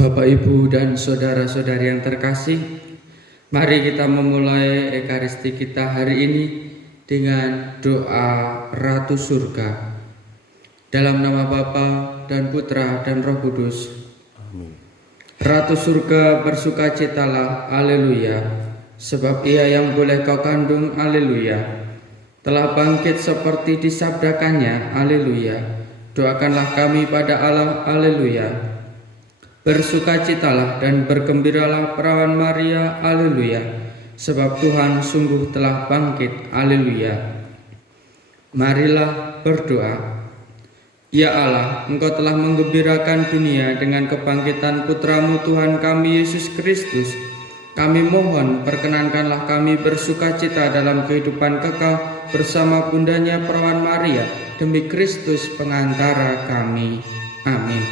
Bapak, Ibu, dan saudara-saudari yang terkasih, mari kita memulai Ekaristi kita hari ini dengan doa Ratu Surga. Dalam nama Bapa dan Putra dan Roh Kudus. Amin. Ratu Surga, bersukacitalah, haleluya, sebab Ia yang boleh kau kandung, haleluya, telah bangkit seperti disabdakannya, haleluya. Doakanlah kami pada Allah, haleluya. Bersukacitalah dan bergembiralah perawan Maria, haleluya, sebab Tuhan sungguh telah bangkit, haleluya. Marilah berdoa. Ya Allah, Engkau telah menggembirakan dunia dengan kebangkitan Putramu Tuhan kami Yesus Kristus. Kami mohon, perkenankanlah kami bersukacita dalam kehidupan kekal bersama bundanya perawan Maria, demi Kristus pengantara kami. Amin.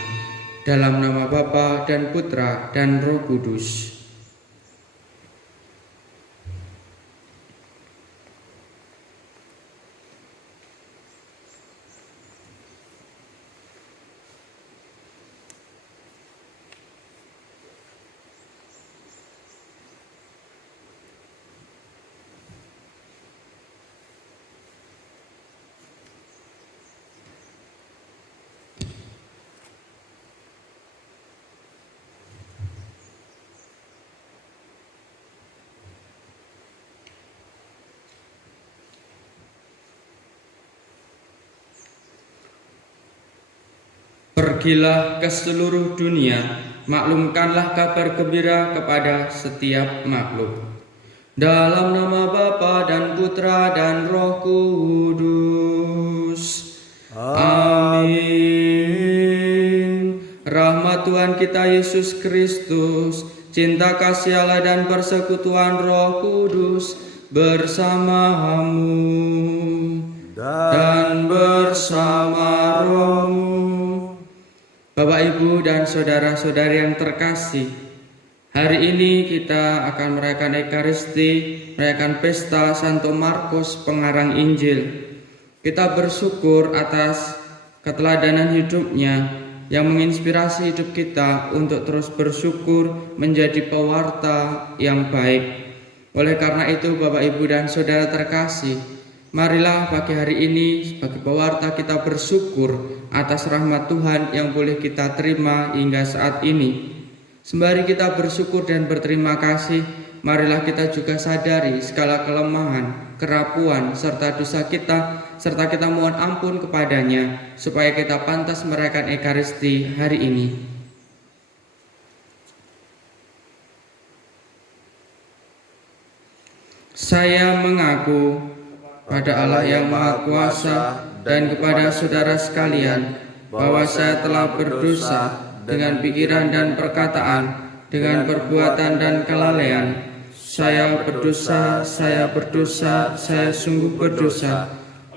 Dalam nama Bapa dan Putra dan Roh Kudus. Pergilah ke seluruh dunia, maklumkanlah kabar gembira kepada setiap makhluk. Dalam nama Bapa dan Putra dan Roh Kudus. Amin. Rahmat Tuhan kita Yesus Kristus, cinta kasih Allah dan persekutuan Roh Kudus bersamamu dan bersama rohmu. Bapak, Ibu, dan saudara-saudari yang terkasih, hari ini kita akan merayakan Ekaristi, merayakan pesta Santo Markus pengarang Injil. Kita bersyukur atas keteladanan hidupnya yang menginspirasi hidup kita untuk terus bersyukur, menjadi pewarta yang baik. Oleh karena itu, Bapak, Ibu, dan saudara terkasih, marilah pagi hari ini sebagai pewarta kita bersyukur atas rahmat Tuhan yang boleh kita terima hingga saat ini. Sembari kita bersyukur dan berterima kasih, marilah kita juga sadari segala kelemahan, kerapuan, serta dosa kita, serta kita mohon ampun kepadanya, supaya kita pantas merayakan Ekaristi hari ini. Saya mengaku pada Allah yang Maha Kuasa dan kepada saudara sekalian bahwa saya telah berdosa dengan pikiran dan perkataan, dengan perbuatan dan kelalaian. Saya berdosa, saya sungguh berdosa.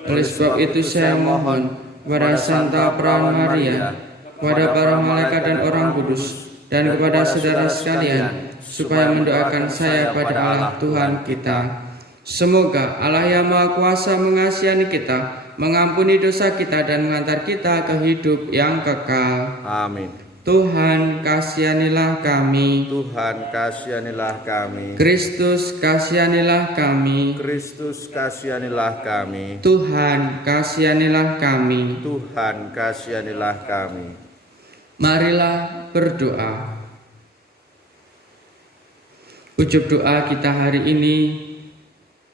Oleh sebab itu saya mohon kepada Santa Perawan Maria, kepada para malaikat dan orang kudus, dan kepada saudara sekalian, supaya mendoakan saya pada Allah Tuhan kita. Semoga Allah yang Maha Kuasa mengasihi kita, mengampuni dosa kita, dan mengantar kita ke hidup yang kekal. Amin. Tuhan, kasihanilah kami. Tuhan, kasihanilah kami. Kristus, kasihanilah kami. Kristus, kasihanilah kami. Tuhan, kasihanilah kami. Tuhan, kasihanilah kami. Marilah berdoa. Ujub doa kita hari ini,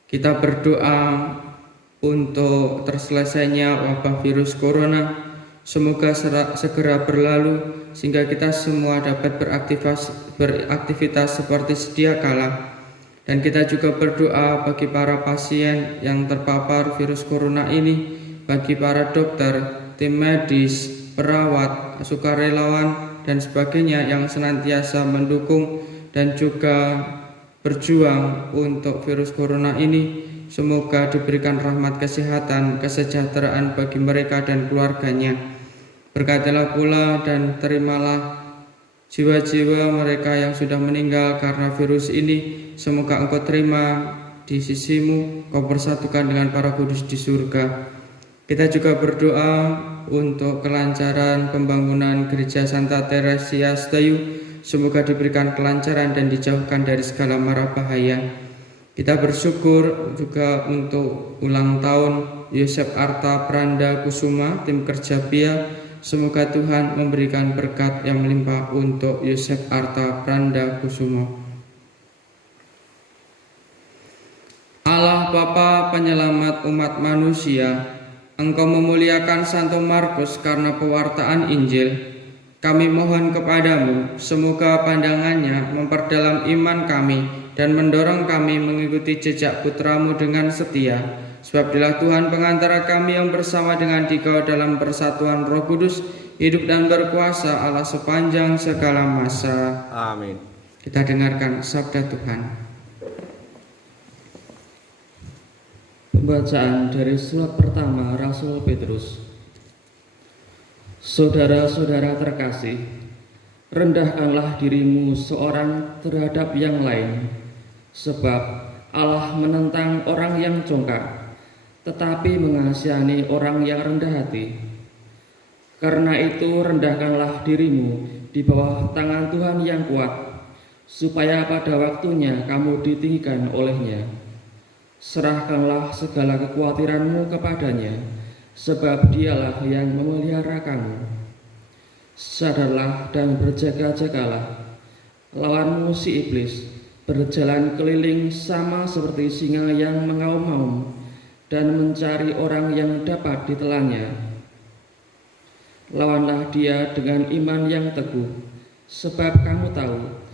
kita berdoa untuk terselesainya wabah virus corona. Semoga segera berlalu sehingga kita semua dapat beraktivitas seperti sedia kala. Dan kita juga berdoa bagi para pasien yang terpapar virus corona ini, bagi para dokter, tim medis, perawat, sukarelawan, dan sebagainya yang senantiasa mendukung dan juga berjuang untuk virus corona ini. Semoga diberikan rahmat kesehatan, kesejahteraan bagi mereka dan keluarganya. Berkatilah pula dan terimalah jiwa-jiwa mereka yang sudah meninggal karena virus ini. Semoga Engkau terima di sisimu, Kau persatukan dengan para kudus di surga. Kita juga berdoa untuk kelancaran pembangunan Gereja Santa Teresia Setayu, semoga diberikan kelancaran dan dijauhkan dari segala mara bahaya. Kita bersyukur juga untuk ulang tahun Yosef Arta Pranda Kusuma, tim kerja BIA. Semoga Tuhan memberikan berkat yang melimpah untuk Yosef Arta Pranda Kusuma. Allah Bapa penyelamat umat manusia, Engkau memuliakan Santo Markus karena pewartaan Injil. Kami mohon kepadamu, semoga pandangannya memperdalam iman kami dan mendorong kami mengikuti jejak putramu dengan setia. Sebab dialah Tuhan pengantara kami yang bersama dengan Dikau dalam persatuan Roh Kudus, hidup dan berkuasa Allah sepanjang segala masa. Amin. Kita dengarkan sabda Tuhan. Pembacaan dari surat pertama Rasul Petrus. Saudara-saudara terkasih, rendahkanlah dirimu seorang terhadap yang lain, sebab Allah menentang orang yang congkak, tetapi mengasihani orang yang rendah hati. Karena itu rendahkanlah dirimu di bawah tangan Tuhan yang kuat, supaya pada waktunya kamu ditinggikan olehnya. Serahkanlah segala kekhawatiranmu kepadanya, sebab dialah yang memelihara kamu. Sadarlah dan berjaga-jagalah. Lawanmu si iblis berjalan keliling sama seperti singa yang mengaum-ngaum dan mencari orang yang dapat ditelannya. Lawanlah dia dengan iman yang teguh, sebab kamu tahu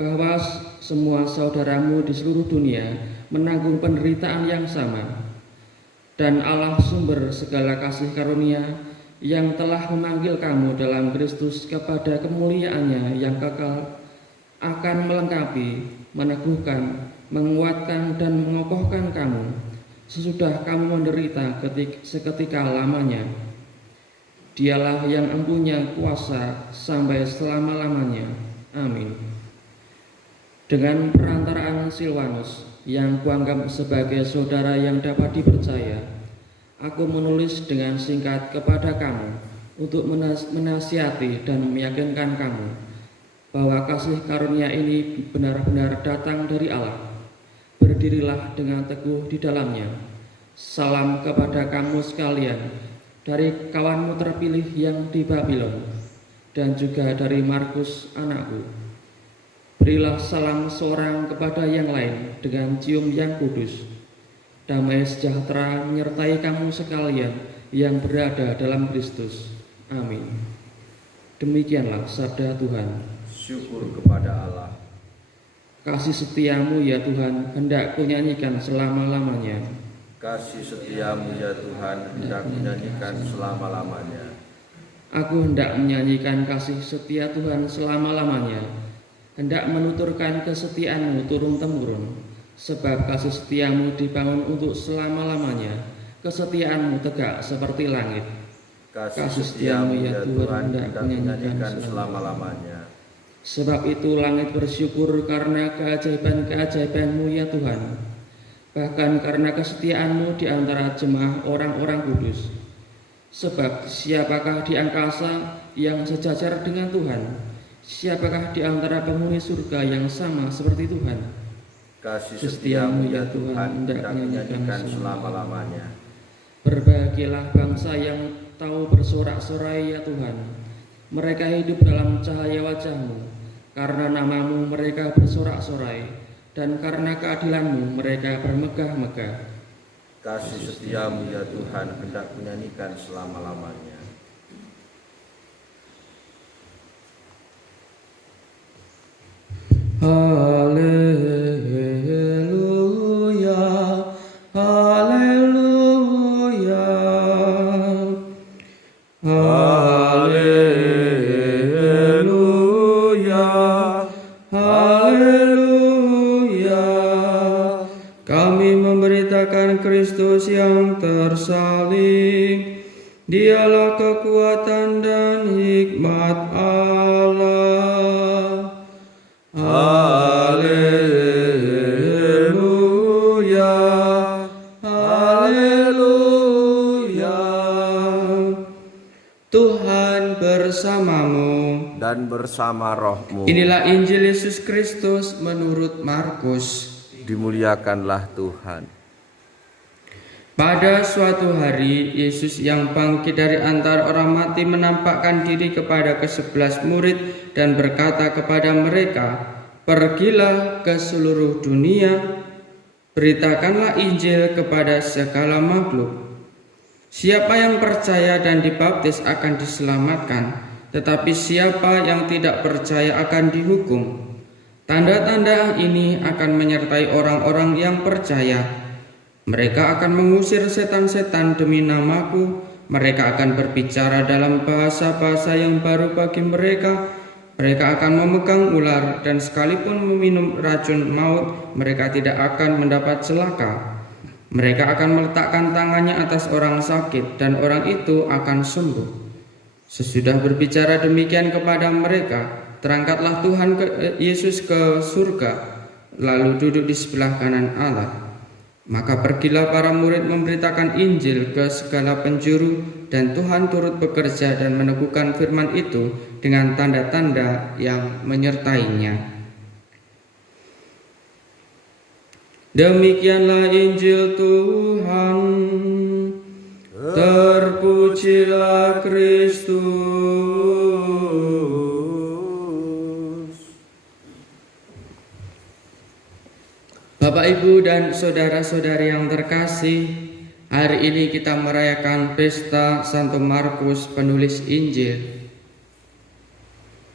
bahwa semua saudaramu di seluruh dunia menanggung penderitaan yang sama, dan Allah sumber segala kasih karunia yang telah memanggil kamu dalam Kristus kepada kemuliaannya yang kekal akan melengkapi, meneguhkan, menguatkan dan mengokohkan kamu sesudah kamu menderita seketika lamanya. Dialah yang empunya kuasa sampai selama-lamanya. Amin. Dengan perantaraan Silwanus yang kuanggap sebagai saudara yang dapat dipercaya, aku menulis dengan singkat kepada kamu untuk menasihati dan meyakinkan kamu bahwa kasih karunia ini benar-benar datang dari Allah. Berdirilah dengan teguh di dalamnya. Salam kepada kamu sekalian dari kawanmu terpilih yang di Babylon, dan juga dari Markus anakku. Berilah salam seorang kepada yang lain dengan cium yang kudus. Damai sejahtera menyertai kamu sekalian yang berada dalam Kristus. Amin. Demikianlah sabda Tuhan. Syukur kepada Allah. Kasih setiamu ya Tuhan hendak kunyanyikan selama-lamanya. Kasih setiamu ya Tuhan hendak menyanyikan selama-lamanya. Aku hendak menyanyikan kasih setia Tuhan selama-lamanya, hendak menuturkan kesetiaanmu turun-temurun, sebab kasih setiamu dibangun untuk selama-lamanya, kesetiaanmu tegak seperti langit. Kasih setiamu ya Tuhan hendak menyanyikan selama-lamanya. Sebab itu langit bersyukur karena keajaiban-keajaibanmu ya Tuhan, bahkan karena kesetiaanmu di antara jemaah orang-orang kudus. Sebab siapakah di angkasa yang sejajar dengan Tuhan? Siapakah di antara penghuni surga yang sama seperti Tuhan? Kasih setiamu ya Tuhan hendak menyanyikan selama-lamanya. Berbahagialah bangsa yang tahu bersorak-sorai ya Tuhan. Mereka hidup dalam cahaya wajah-Mu. Karena nama-Mu mereka bersorak-sorai, dan karena keadilan-Mu mereka bermegah-megah. Kasih setiamu ya Tuhan hendak menyanyikan selama-lamanya. Haleluya, haleluya, haleluya, haleluya. Kami memberitakan Kristus yang tersalib. Dialah kekuatan dan hikmat Allah. Haleluya, haleluya. Tuhan bersamamu. dan bersama rohmu. Inilah Injil Yesus Kristus menurut Markus. Dimuliakanlah Tuhan. Pada suatu hari, Yesus yang bangkit dari antara orang mati menampakkan diri kepada ke-11 murid dan berkata kepada mereka, "Pergilah ke seluruh dunia, beritakanlah Injil kepada segala makhluk. Siapa yang percaya dan dibaptis akan diselamatkan, tetapi siapa yang tidak percaya akan dihukum. Tanda-tanda ini akan menyertai orang-orang yang percaya. Mereka akan mengusir setan-setan demi namaku. Mereka akan berbicara dalam bahasa-bahasa yang baru bagi mereka. Mereka akan memegang ular, dan sekalipun meminum racun maut, mereka tidak akan mendapat celaka. Mereka akan meletakkan tangannya atas orang sakit, dan orang itu akan sembuh." Sesudah berbicara demikian kepada mereka, terangkatlah Tuhan Yesus ke surga, lalu duduk di sebelah kanan Allah. Maka pergilah para murid memberitakan Injil ke segala penjuru, dan Tuhan turut bekerja dan meneguhkan firman itu dengan tanda-tanda yang menyertainya. Demikianlah Injil Tuhan. Terpujilah Kristus. Bapak, Ibu, dan saudara-saudari yang terkasih, hari ini kita merayakan pesta Santo Markus penulis Injil.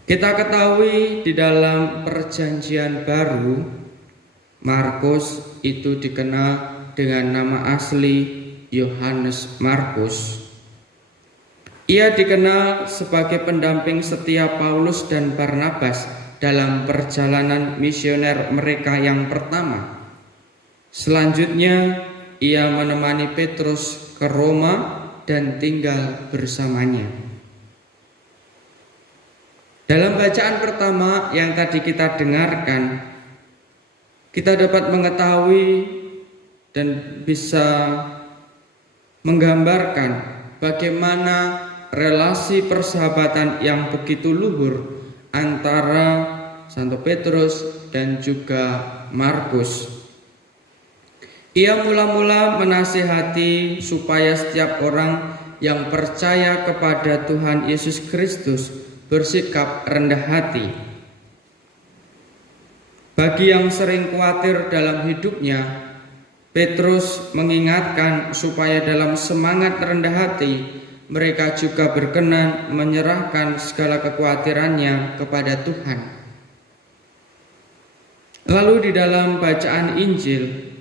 Kita ketahui di dalam Perjanjian Baru, Markus itu dikenal dengan nama asli Yohanes Markus. Ia dikenal sebagai pendamping setia Paulus dan Barnabas dalam perjalanan misioner mereka yang pertama. Selanjutnya, ia menemani Petrus ke Roma dan tinggal bersamanya. Dalam bacaan pertama yang tadi kita dengarkan, kita dapat mengetahui dan bisa menggambarkan bagaimana relasi persahabatan yang begitu luhur antara Santo Petrus dan juga Markus. Ia mula-mula menasihati supaya setiap orang yang percaya kepada Tuhan Yesus Kristus bersikap rendah hati. Bagi yang sering khawatir dalam hidupnya, Petrus mengingatkan supaya dalam semangat rendah hati mereka juga berkenan menyerahkan segala kekhawatirannya kepada Tuhan. Lalu di dalam bacaan Injil,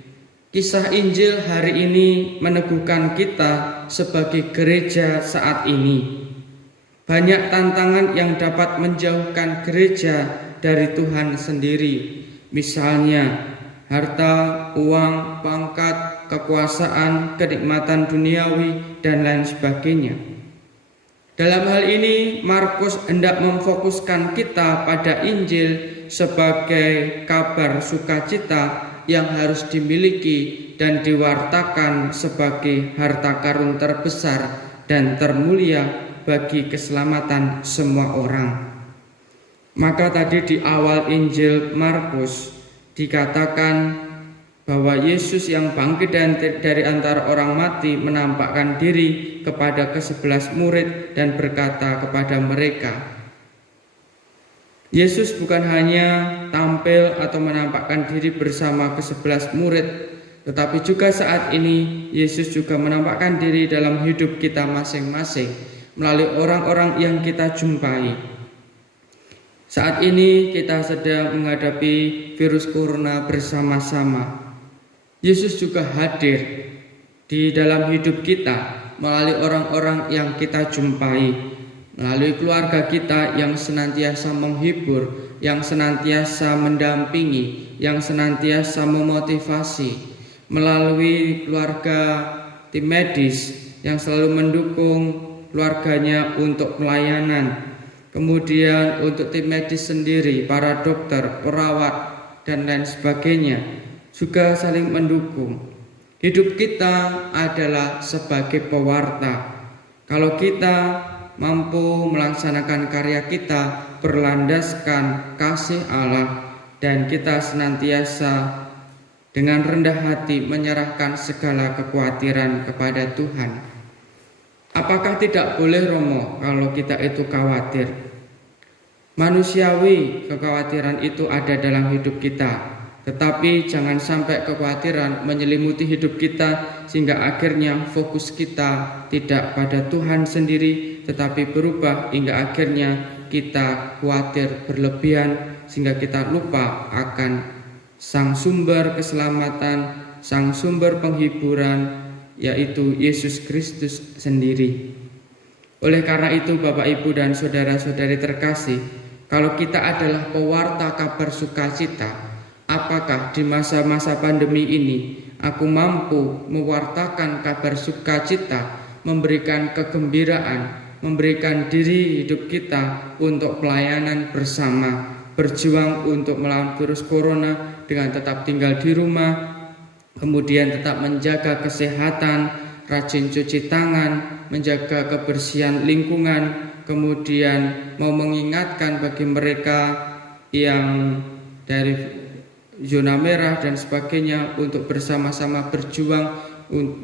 kisah Injil hari ini meneguhkan kita sebagai gereja saat ini. Banyak tantangan yang dapat menjauhkan gereja dari Tuhan sendiri. Misalnya harta, uang, pangkat, kekuasaan, kenikmatan duniawi, dan lain sebagainya. Dalam hal ini, Markus hendak memfokuskan kita pada Injil sebagai kabar sukacita yang harus dimiliki dan diwartakan sebagai harta karun terbesar dan termulia bagi keselamatan semua orang. Maka tadi di awal Injil Markus dikatakan bahwa Yesus yang bangkit dari antara orang mati menampakkan diri kepada ke-11 murid dan berkata kepada mereka. Yesus bukan hanya tampil atau menampakkan diri bersama ke-11 murid, tetapi juga saat ini Yesus juga menampakkan diri dalam hidup kita masing-masing melalui orang-orang yang kita jumpai. Saat ini kita sedang menghadapi virus corona bersama-sama. Yesus juga hadir di dalam hidup kita melalui orang-orang yang kita jumpai, melalui keluarga kita yang senantiasa menghibur, yang senantiasa mendampingi, yang senantiasa memotivasi, melalui keluarga tim medis yang selalu mendukung keluarganya untuk pelayanan. Kemudian untuk tim medis sendiri, para dokter, perawat, dan lain sebagainya juga saling mendukung. Hidup kita adalah sebagai pewarta. Kalau kita mampu melaksanakan karya kita berlandaskan kasih Allah, dan kita senantiasa dengan rendah hati menyerahkan segala kekhawatiran kepada Tuhan. Apakah tidak boleh Romo kalau kita itu khawatir? Manusiawi kekhawatiran itu ada dalam hidup kita, tetapi jangan sampai kekhawatiran menyelimuti hidup kita sehingga akhirnya fokus kita tidak pada Tuhan sendiri, tetapi berubah hingga akhirnya kita khawatir berlebihan sehingga kita lupa akan Sang sumber keselamatan, Sang sumber penghiburan, yaitu Yesus Kristus sendiri. Oleh karena itu Bapak, Ibu, dan saudara-saudari terkasih, kalau kita adalah pewarta kabar sukacita, apakah di masa-masa pandemi ini aku mampu mewartakan kabar sukacita, memberikan kegembiraan, memberikan diri hidup kita untuk pelayanan bersama, berjuang untuk melawan virus corona dengan tetap tinggal di rumah, kemudian tetap menjaga kesehatan, rajin cuci tangan, menjaga kebersihan lingkungan, kemudian mau mengingatkan bagi mereka yang dari zona merah dan sebagainya untuk bersama-sama berjuang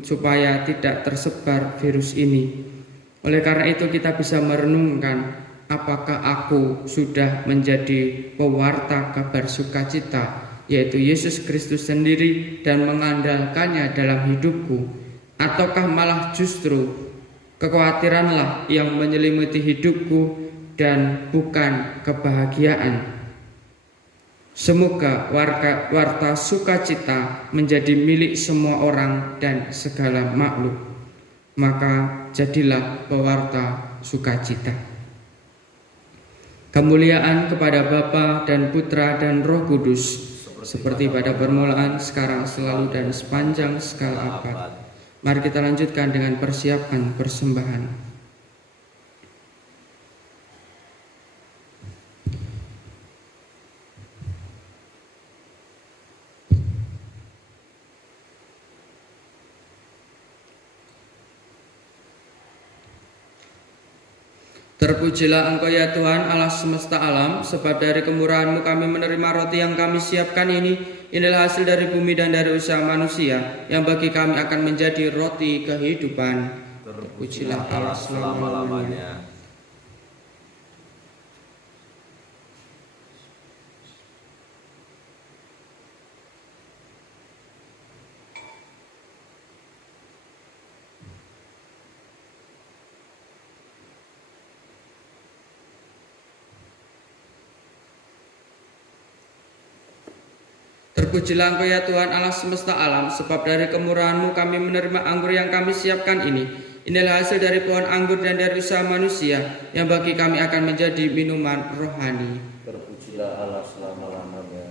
supaya tidak tersebar virus ini. Oleh karena itu kita bisa merenungkan, apakah aku sudah menjadi pewarta kabar sukacita, yaitu Yesus Kristus sendiri, dan mengandalkannya dalam hidupku, ataukah malah justru kekhawatiranlah yang menyelimuti hidupku dan bukan kebahagiaan. Semoga warta sukacita menjadi milik semua orang dan segala makhluk. Maka jadilah pewarta sukacita. Kemuliaan kepada Bapa dan Putra dan Roh Kudus, seperti pada permulaan, sekarang, selalu, dan sepanjang segala abad. Mari kita lanjutkan dengan persiapan persembahan. Terpujilah Engkau ya Tuhan Allah semesta alam, sebab dari kemurahan-Mu kami menerima roti yang kami siapkan ini. Inilah hasil dari bumi dan dari usaha manusia, yang bagi kami akan menjadi roti kehidupan. Terpujilah Allah selama-lamanya. Terpujilah Engkau ya Tuhan Allah semesta alam, sebab dari kemurahan-Mu kami menerima anggur yang kami siapkan ini. Inilah hasil dari pohon anggur dan dari usaha manusia, yang bagi kami akan menjadi minuman rohani. Terpujilah Allah selama-lamanya.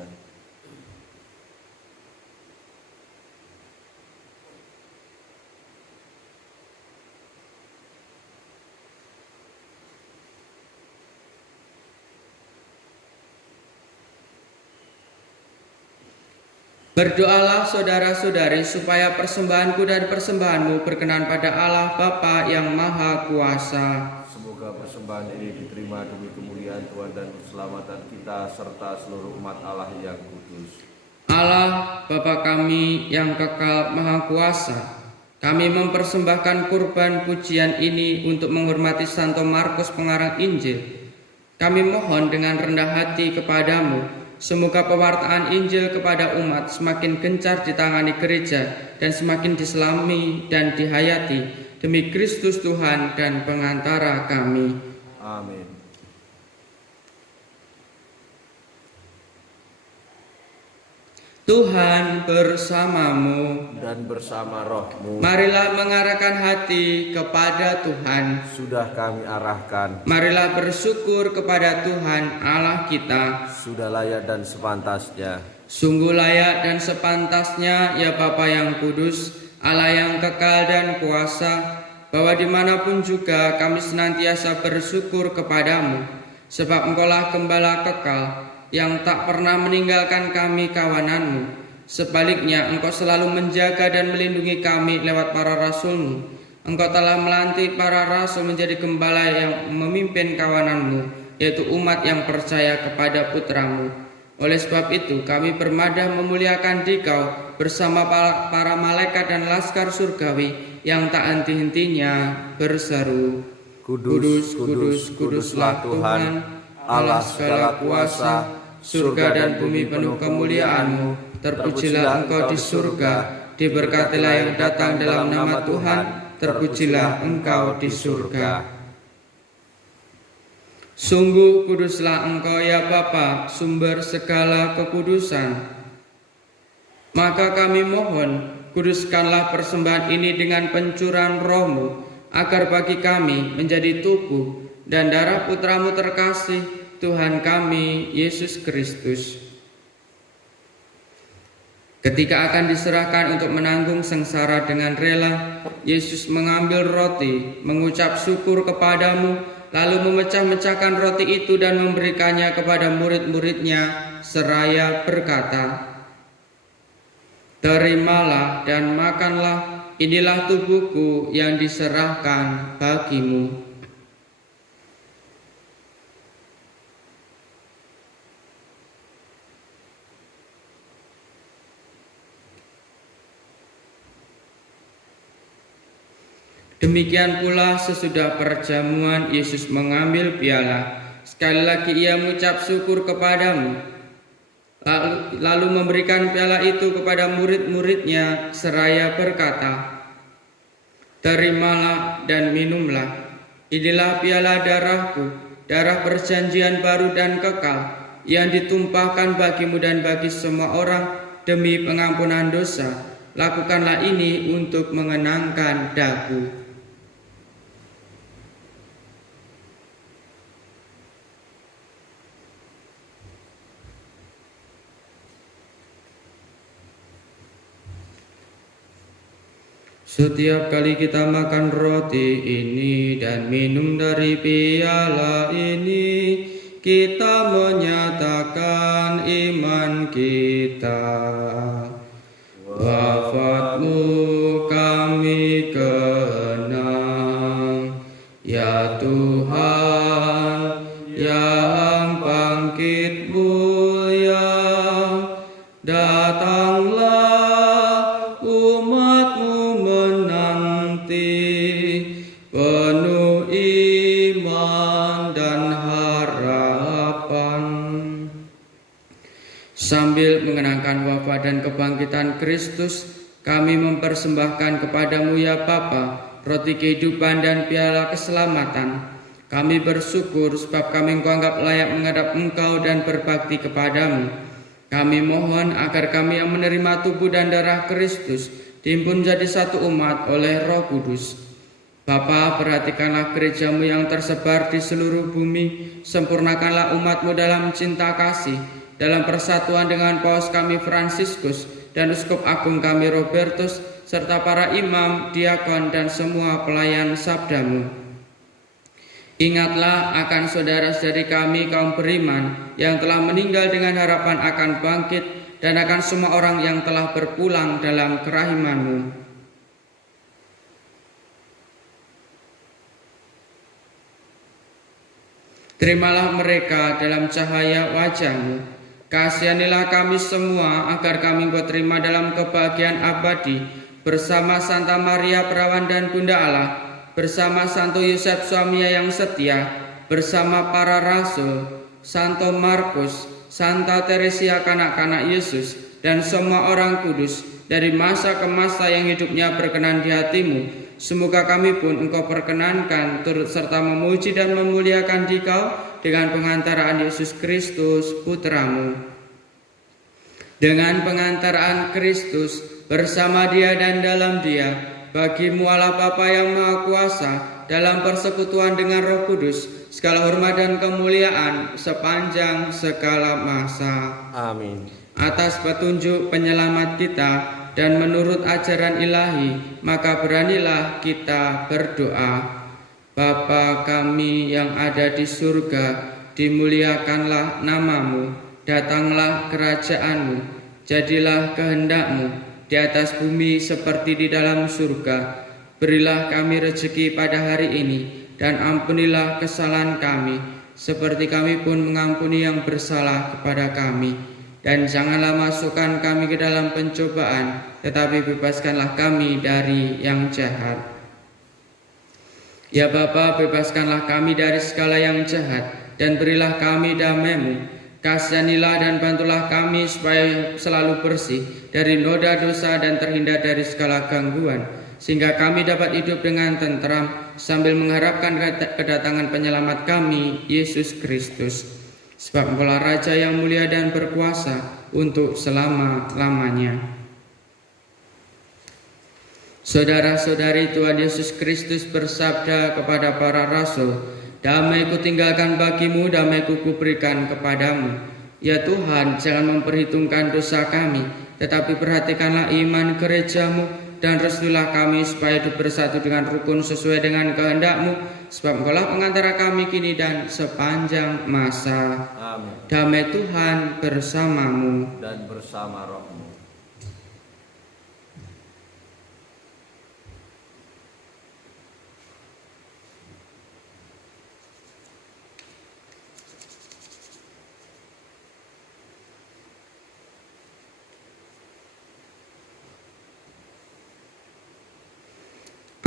Berdoalah saudara-saudari supaya persembahanku dan persembahanmu berkenan pada Allah Bapa yang Maha Kuasa. Semoga persembahan ini diterima demi kemuliaan Tuhan dan keselamatan kita serta seluruh umat Allah yang kudus. Allah Bapa kami yang kekal Maha Kuasa, kami mempersembahkan kurban pujian ini untuk menghormati Santo Markus pengarang Injil. Kami mohon dengan rendah hati kepadamu, semoga pewartaan Injil kepada umat semakin gencar ditangani gereja dan semakin diselami dan dihayati demi Kristus Tuhan dan pengantara kami. Amin. Tuhan bersamamu Dan bersama rohmu. Marilah mengarahkan hati kepada Tuhan. Sudah kami arahkan. Marilah bersyukur kepada Tuhan Allah kita. Sudah layak dan sepantasnya. Sungguh layak dan sepantasnya ya Bapa yang kudus, Allah yang kekal dan kuasa, bahwa dimanapun juga kami senantiasa bersyukur kepadamu, sebab Engkaulah Gembala kekal yang tak pernah meninggalkan kami kawananmu. Sebaliknya Engkau selalu menjaga dan melindungi kami lewat para rasul-Mu. Engkau telah melantik para rasul menjadi gembala yang memimpin kawananmu, yaitu umat yang percaya kepada Putra-Mu. Oleh sebab itu kami bermadah memuliakan Dikau bersama para malaikat dan laskar surgawi yang tak henti-hentinya berseru, Kudus, kudus, kuduslah Tuhan, Allah segala kuasa, surga dan bumi penuh kemuliaan-Mu. Terpujilah Engkau di surga, diberkatilah yang datang dalam nama Tuhan, terpujilah Engkau di surga. Sungguh kuduslah Engkau ya Bapa, sumber segala kekudusan. Maka kami mohon, kuduskanlah persembahan ini dengan pencurahan Roh-Mu, agar bagi kami menjadi tubuh dan darah Putra-Mu terkasih, Tuhan kami, Yesus Kristus. Ketika akan diserahkan untuk menanggung sengsara dengan rela, Yesus mengambil roti, mengucap syukur kepadamu, lalu memecah-mecahkan roti itu dan memberikannya kepada murid-muridnya, seraya berkata, Terimalah dan makanlah, inilah tubuhku yang diserahkan bagimu. Demikian pula sesudah perjamuan Yesus mengambil piala. Sekali lagi ia mengucap syukur kepadamu, lalu memberikan piala itu kepada murid-muridnya seraya berkata, Terimalah dan minumlah, inilah piala darahku, darah perjanjian baru dan kekal, yang ditumpahkan bagimu dan bagi semua orang demi pengampunan dosa. Lakukanlah ini untuk mengenangkan daku. Setiap kali kita makan roti ini dan minum dari piala ini, kita menyatakan iman kita. Wafat-Mu kami kenang, ya Tuhan yang bangkit mulia, datanglah umat-Mu menanti, penuh iman dan harapan. Sambil mengenangkan wafat dan kebangkitan Kristus, kami mempersembahkan kepadamu ya Bapa, roti kehidupan dan piala keselamatan. Kami bersyukur sebab kami Engkau anggap layak menghadap Engkau dan berbakti kepadamu. Kami mohon agar kami yang menerima tubuh dan darah Kristus dihimpun menjadi satu umat oleh Roh Kudus. Bapa, perhatikanlah gereja-Mu yang tersebar di seluruh bumi. Sempurnakanlah umat-Mu dalam cinta kasih, dalam persatuan dengan Paus kami Fransiskus dan Uskup Agung kami Robertus, serta para imam, diakon, dan semua pelayan sabda-Mu. Ingatlah akan saudara-saudari kami kaum beriman yang telah meninggal dengan harapan akan bangkit, dan akan semua orang yang telah berpulang dalam kerahiman-Mu. Terimalah mereka dalam cahaya wajah-Mu. Kasihanilah kami semua agar kami Engkau terima dalam kebahagiaan abadi bersama Santa Maria Perawan dan Bunda Allah, bersama Santo Yosef suaminya yang setia, bersama para rasul, Santo Markus, Santa Teresia kanak-kanak Yesus, dan semua orang kudus dari masa ke masa yang hidupnya berkenan di hati-Mu. Semoga kami pun Engkau perkenankan turut serta memuji dan memuliakan Dikau dengan pengantaraan Yesus Kristus Putra-Mu. Dengan pengantaraan Kristus bersama Dia dan dalam Dia, bagi-Mu Allah Bapa yang Maha Kuasa, dalam persekutuan dengan Roh Kudus, segala hormat dan kemuliaan sepanjang segala masa. Amin. Atas petunjuk penyelamat kita dan menurut ajaran ilahi, maka beranilah kita berdoa. Bapa kami yang ada di surga, dimuliakanlah nama-Mu, datanglah kerajaan-Mu, jadilah kehendak-Mu di atas bumi seperti di dalam surga. Berilah kami rezeki pada hari ini, dan ampunilah kesalahan kami, seperti kami pun mengampuni yang bersalah kepada kami. Dan janganlah masukkan kami ke dalam pencobaan, tetapi bebaskanlah kami dari yang jahat. Ya Bapa, bebaskanlah kami dari segala yang jahat, dan berilah kami damai-Mu. Kasihanilah dan bantulah kami supaya selalu bersih dari noda dosa dan terhindar dari segala gangguan, sehingga kami dapat hidup dengan tentram sambil mengharapkan kedatangan penyelamat kami, Yesus Kristus. Sebab Engkaulah Raja yang mulia dan berkuasa untuk selama-lamanya. Saudara-saudari, Tuhan Yesus Kristus bersabda kepada para rasul, "Damai kutinggalkan bagimu, damai kuberikan kepadamu." Ya Tuhan, jangan memperhitungkan dosa kami, tetapi perhatikanlah iman gerejamu dan restuilah kami supaya hidup bersatu dengan rukun sesuai dengan kehendak-Mu, sebab Engkaulah pengantara kami kini dan sepanjang masa. Amin. Damai Tuhan bersamamu Dan bersama rohmu.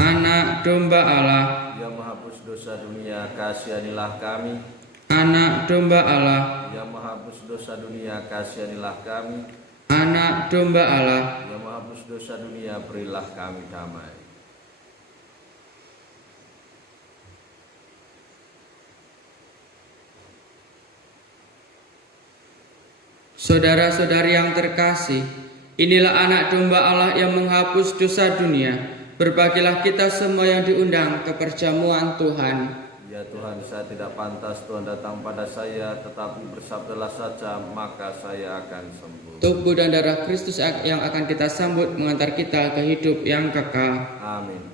Anak domba Allah, Yang menghapus dosa dunia, kasihanilah kami. Anak domba Allah, Yang menghapus dosa dunia, kasihanilah kami. Anak domba Allah. Yang menghapus dosa dunia, berilah kami damai. Saudara-saudari yang terkasih, inilah anak domba Allah yang menghapus dosa dunia. Berbahagialah kita semua yang diundang ke perjamuan Tuhan. Ya Tuhan, saya tidak pantas Tuhan datang pada saya, tetapi bersabdalah saja, maka saya akan sembuh. Tubuh dan darah Kristus yang akan kita sambut mengantar kita ke hidup yang kekal. Amin.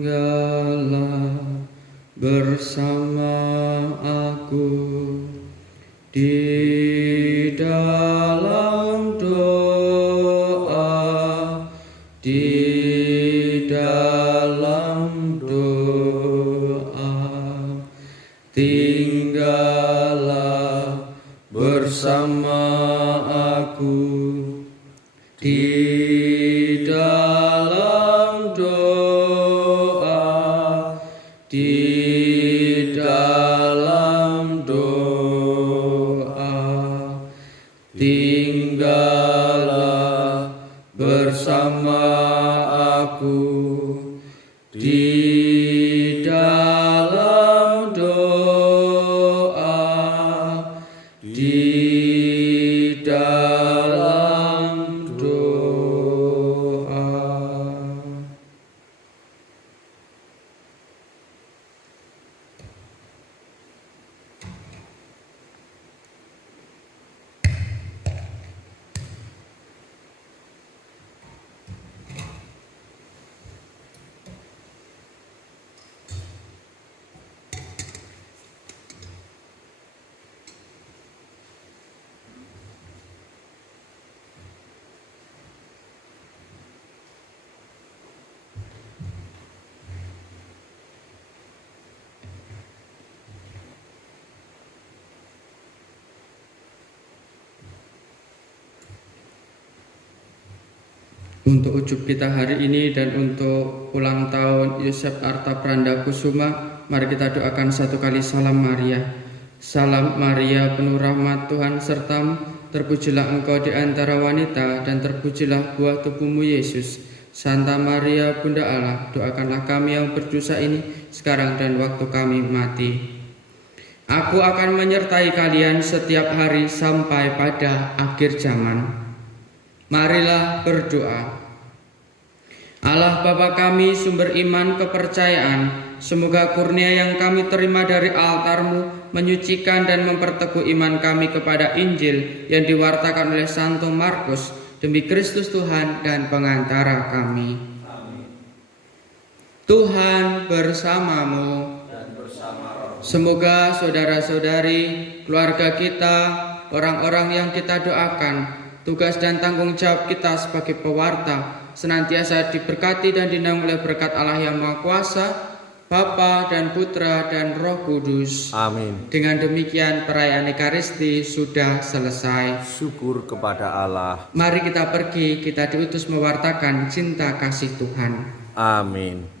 Tinggallah bersama aku di dalam doa, di dalam doa. Tinggallah bersama aku di dalam doa, di dalam doa. Tinggallah Untuk ujub kita hari ini dan untuk ulang tahun Yosef Arta Pranda Kusuma, mari kita doakan satu kali salam Maria. Salam Maria, penuh rahmat, Tuhan sertamu, terpujilah engkau di antara wanita dan terpujilah buah tubuhmu Yesus. Santa Maria Bunda Allah, doakanlah kami yang berdosa ini sekarang dan waktu kami mati. Aku akan menyertai kalian setiap hari sampai pada akhir zaman. Marilah berdoa. Allah Bapa kami, sumber iman kepercayaan, semoga kurnia yang kami terima dari altar-Mu menyucikan dan memperteguh iman kami kepada Injil yang diwartakan oleh Santo Markus, demi Kristus Tuhan dan pengantara kami. Amin. Tuhan bersamamu. Semoga saudara-saudari, keluarga kita, orang-orang yang kita doakan, tugas dan tanggung jawab kita sebagai pewarta senantiasa diberkati dan dinaungi oleh berkat Allah yang Maha Kuasa, Bapa dan Putra dan Roh Kudus. Amin. Dengan demikian perayaan Ekaristi sudah selesai. Syukur kepada Allah. Mari kita pergi, kita diutus mewartakan cinta kasih Tuhan. Amin.